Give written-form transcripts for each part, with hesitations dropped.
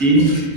3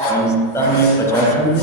50